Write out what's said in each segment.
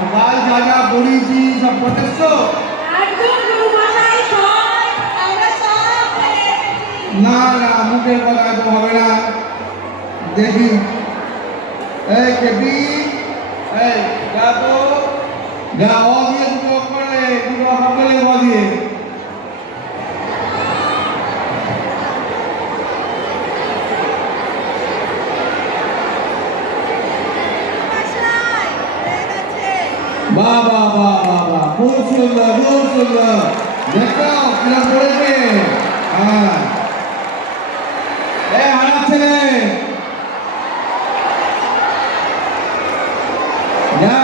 কাল যা যা বলেছি সব করতেছ? না না, মুখের কথা তো হবে না। দেখি এই কেপি, এই যা তো যা, ও দিয়ে দুটো করে দুটো সকলে ও দিয়ে। বাহ বাহ বাহ বাহ বাহ, খুব সুন্দর খুব সুন্দর। দেখাও কিনা পড়েছে। হ্যাঁ এ হারাপ ছেলে, যা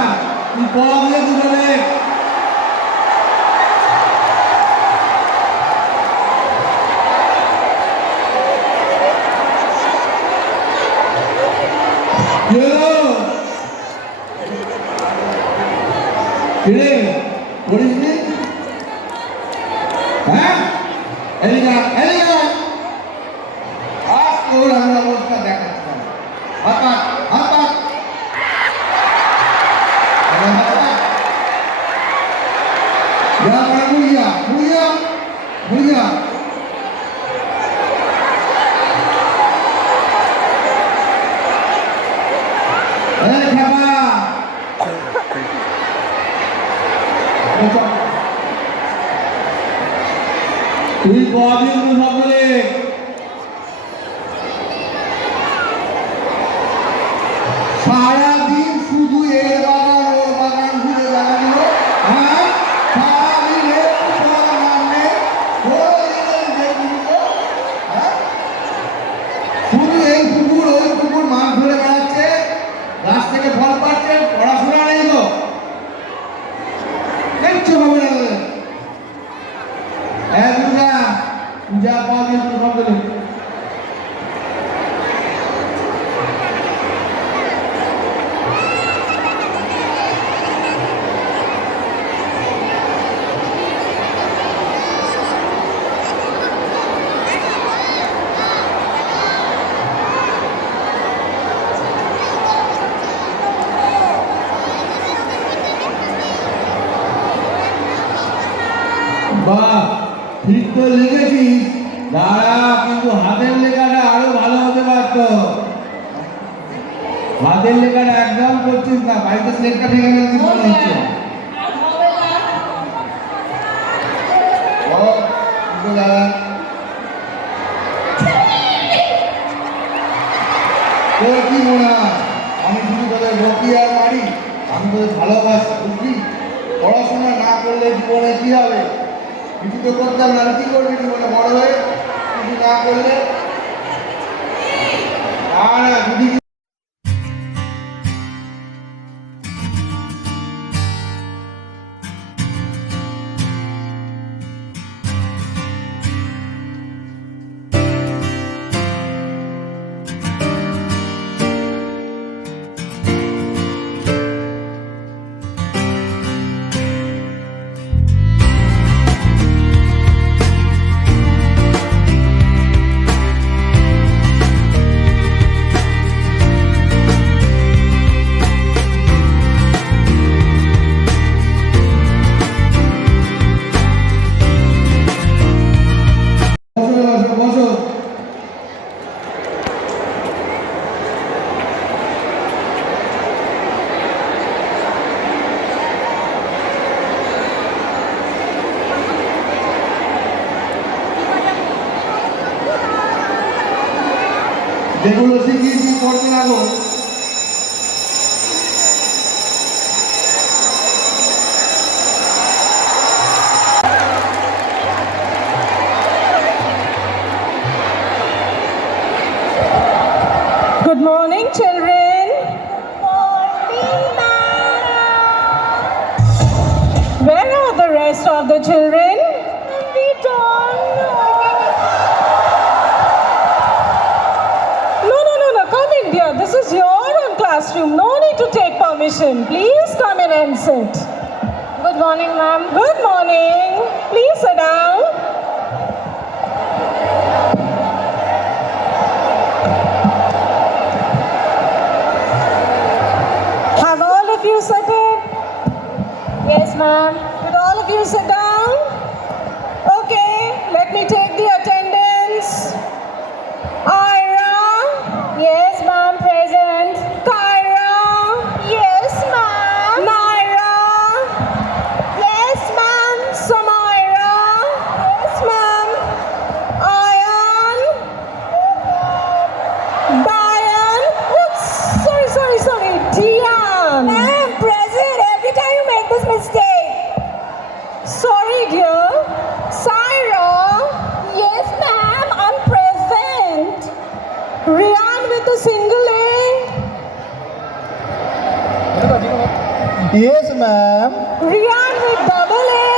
তুই পড়ে দুটো লেখ। কিরে পড়িস নি? হ্যাঁ এলিগা এলিগা তোর আমার অবস্থা দেখাচ্ছে। হাত হাত যা বুঝিয়া বুঝিয়া বুঝিয়া। তুই কদিন সকলে সারাদিন শুধু এর বাগান ওর বাগান ঘুরে বেড়ানো। হ্যাঁ সারাদিন শুধু এই কুকুর ওই কুকুর মাছ ধরে বেড়াচ্ছে, গাছ থেকে ফল পাচ্ছে, পড়াশোনা নেই গো, কিচ্ছু হবে না। পূজা পাওয়া সকলে বাহ, ঠিক তো লিখেছিস। দাঁড়া, কিন্তু হাতের লেখাটা আরো ভালো হতে পারত। হাতের লেখাটা একদম করছিস না, বাড়িতে স্লেটটা ভেঙে গেছিস মনে হচ্ছে। তোর কি মনে হয় আমি শুধু তোদের বকি আর মারি? আমি তোদের ভালোবাসি, বুঝলি? পড়াশোনা না করলে জীবনে কি হবে? কিছু তো করতাম না, কি করবি জীবনে বড় হয়ে কিছু না করলে? আর যদি যেগুলো শিখিয়েছি করতে লাগো। Good morning, children. Where are the rest of the children? We don't know. No. Come in, dear. This is your own classroom. No need to take permission. Please come in and sit. Good morning, ma'am. Good morning. Please sit down. Have all of you settled? ma'am. Could all of you sit down? Okay, let me take the attendance. Ira, Yes, ma'am. Present. Kyra, Yes, ma'am. Naira, Yes, ma'am. Samira, Yes, ma'am. Ayan, Diane, oops, sorry, Diane. Ma'am, present. Every time you make this mistake. Sorry, dear. Syra, Yes, ma'am. I'm present. Rian with a single A, Yes, ma'am. Rian with double A,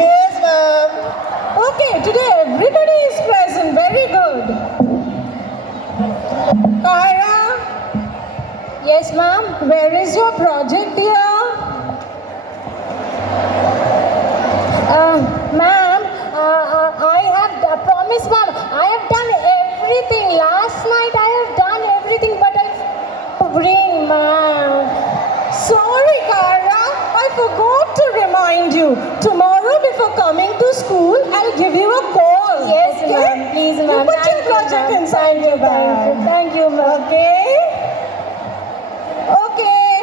Yes, ma'am. Okay, today everybody is present. Very good. Kyra, Yes, ma'am. where is your project, dear? Ma'am, I have promised, ma'am. I have done everything. Last night I have done everything, but I bring, ma'am. Sorry, Kyra, I forgot to remind you. Tomorrow before coming to school, I'll give you a call. Yes, okay? ma'am. Please, You ma'am. put Thank your you, project ma'am. inside your bag. Thank you, ma'am. Okay? Okay.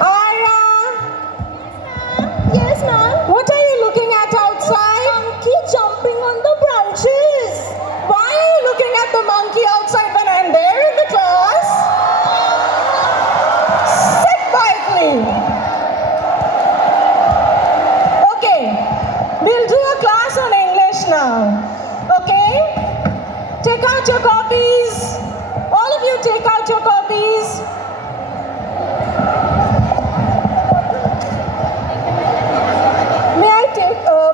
Ira, Yes, ma'am. what are you looking at outside? Monkey jumping on the branches. Why are you looking at the monkey outside when I'm there in the class? Sit quietly. Okay, we'll do a class on English now. Okay? Take out your copies. All of you take out your copies. May I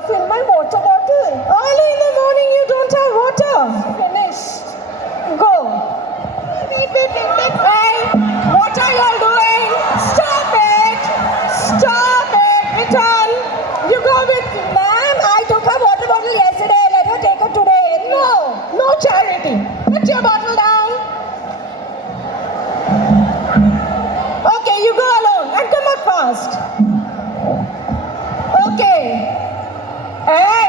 fill my water bottle? Early in the morning, you don't have water. Finished. Go. Wait. Hey, what are you all doing? Stop it! Stop it! Return! You go with... Ma'am, I took her water bottle yesterday. Let her take it today. No charity. Put your bottle down. Okay, you go alone and come up fast. Okay. Hey,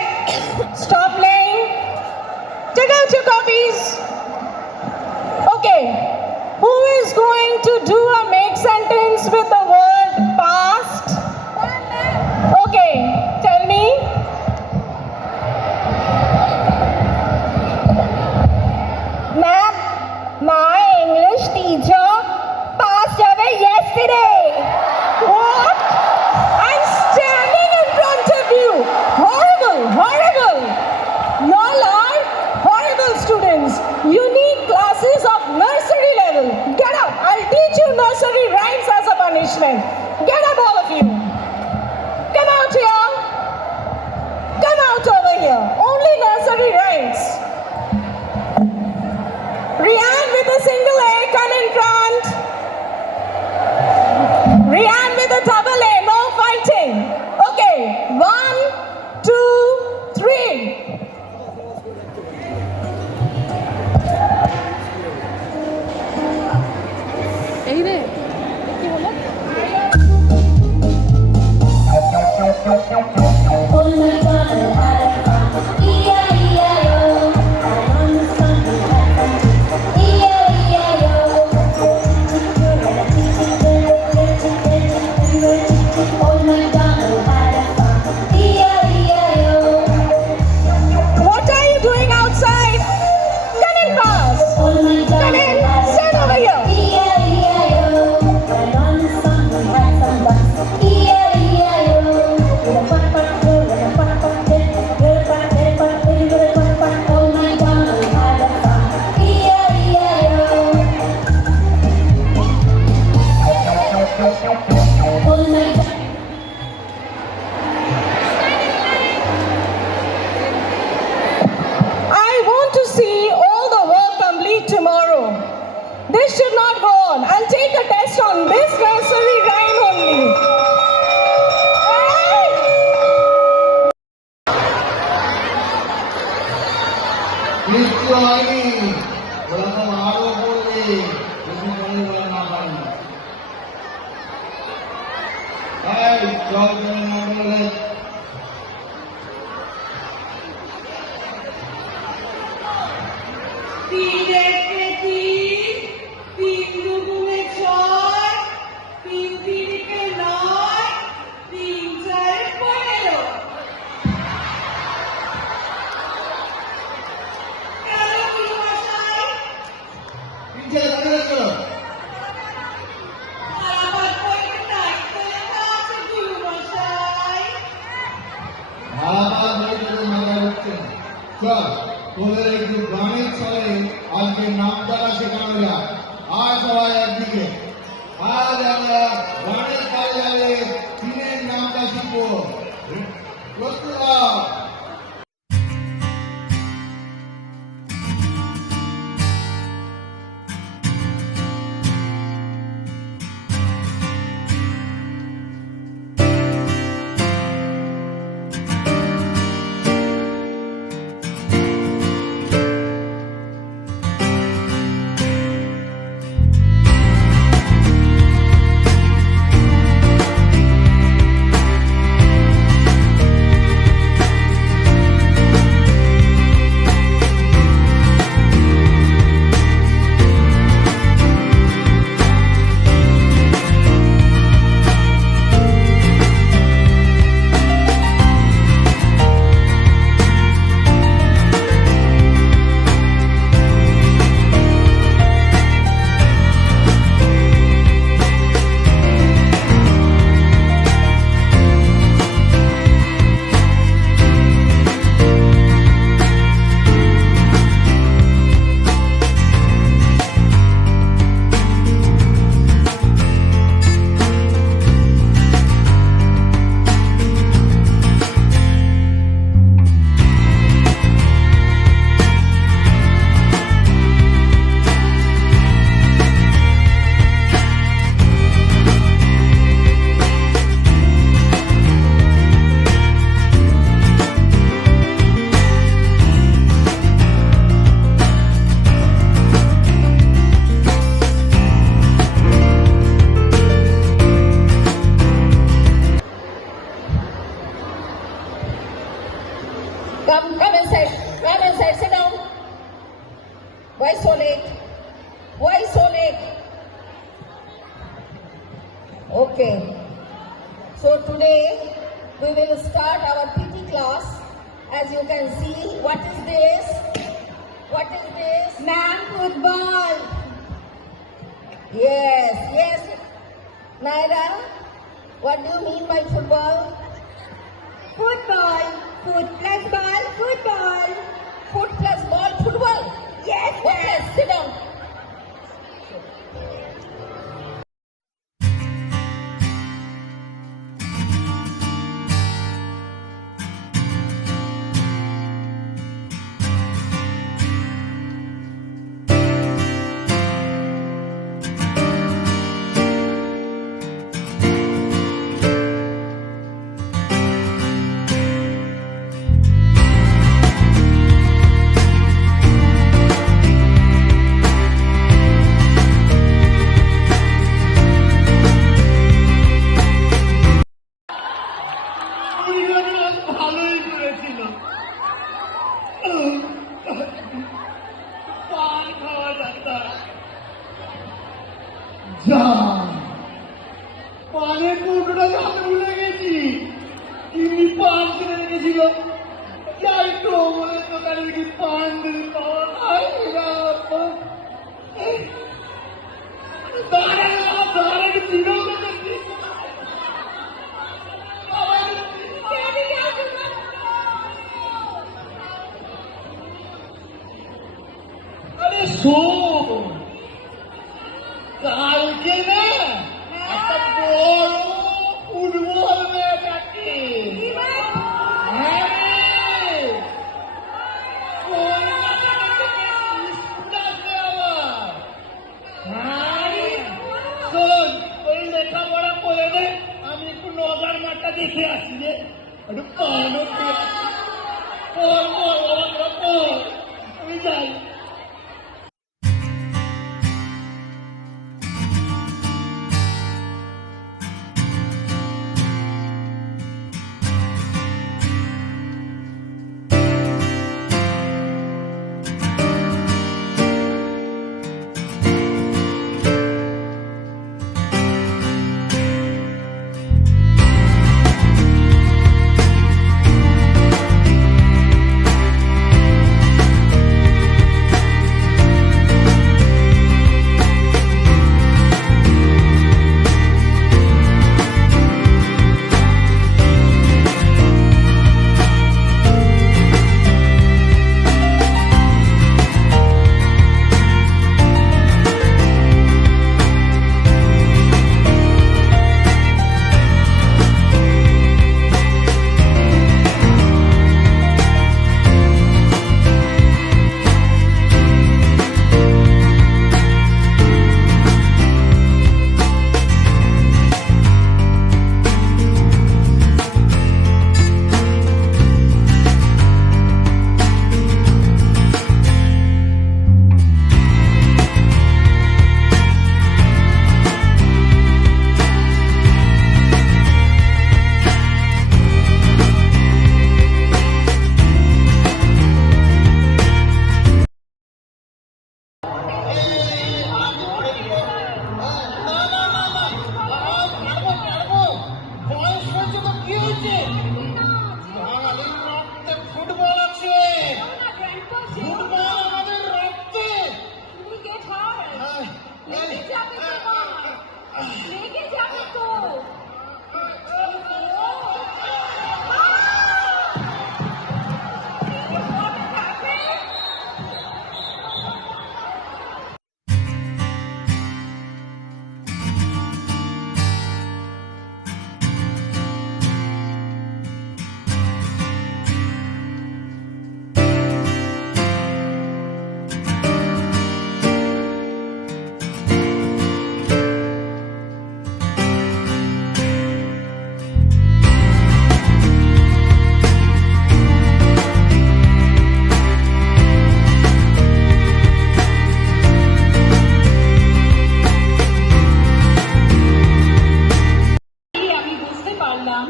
stop playing. Take out your copies. Okay. Who is going to do a make sentence with the word past? Okay, tell me. Ma'am, my English teacher passed away yesterday. What? I'm standing in front of you. Horrible. Y'all are horrible students. You need classes of nursery level. Get up. I'll teach you nursery rhymes as a punishment. Get up, all of you. Come out here. Come out over here. Only nursery rhymes. Rian with a single A, come in front. Rian with a double A, no fighting. Okay, 1, 2, 3. All my fun had fun. E-I-E-I-O. On the sun we had fun too. E-I-E-I-O. All my fun had fun. E-I-E-I-O. What are you doing outside? Come in fast. All my fun Come in. had Stand over here. E-I-E-I-O. And on the sun we had some fun. E-I-E-I-O. With a quack quack go, with a quack quack dip, good quack, very quack, very good quack quack. All my fun we had fun. E-I-E-I-O. All my fun. I want to see all the work complete tomorrow. This should not go on. I'll take a test on this nursery rhyme only. Hey! Cristo ahí, con la mano por চল চলে না বলে তিন একে তিন, তিন দুগুণে ছয়, তিন তিরিকে নয়, তিন চারে 15। কেন গুরু মশাই? পিছিয়ে দাঁড়িয়ে রাখো। আমার বইয়ের দায়িত্ব লেখা আছে গুরু মশাই। আবার বইটাতে মাথায় ঢুকছে না। চল তোদের একটু গানের ছলে আজকে নাম দ্বারা শেখানো যাক। আর সবাই একদিকে আজ আমরা গানের তালে তিনের নামটা শিখবো। প্রস্তুত হও। Come inside. Come inside. Sit down. Why so late? Why so late? Okay. So today we will start our PT class. As you can see, what is this? What is this? Ma'am, football. Yes, yes. Naira, what do you mean by football? Football. Foot plus ball, football. Foot plus ball, football. Yes, okay, sit down. ভালোই করেছিল। পান খাওয়া যাতা যা পানের কৌটোটা হাতে ভুলে গেছি। তিনি পান কিনে রেখেছিল। যাই তো বলে দোকানে দেখি পান দিদি পাওয়া যায় দাঁড়াকে চিনেও দেখেছি। আরে শোন, কালকে না একটা বড় ফুটবল ম্যাচ আছে। হ্যাঁ রে, কলকাতা থেকে স্কুল আছে আমার। হ্যাঁ রে, শোন ওই লেখাপড়া করে নে, আমি একটু নগর মাঠটা দেখে আসি রে। একটু পানও খেয়ে আসি। আমি যাই। লেগে যাবে তো। আমি বুঝতে পারলাম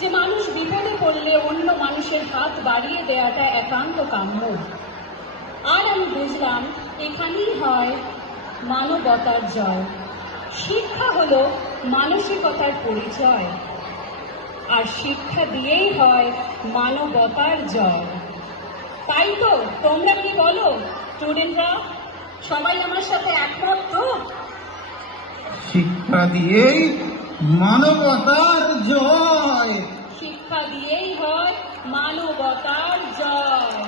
যে মানুষ বিপদে পড়লে অন্য মানুষের হাত বাড়িয়ে দেওয়াটা একান্ত কাম্য। আর আমি বুঝলাম এখানেই হয় মানবতার জয়। শিক্ষা হলো মানসিকতার পরিচয়, আর শিক্ষা দিয়েই হয় মানবতার জয়। তাই তো তোমরা কি বলো স্টুডেন্টরা? সবাই আমার সাথে একমত তো? শিক্ষা দিয়েই মানবতার জয়। শিক্ষা দিয়েই হয় মানবতার জয়।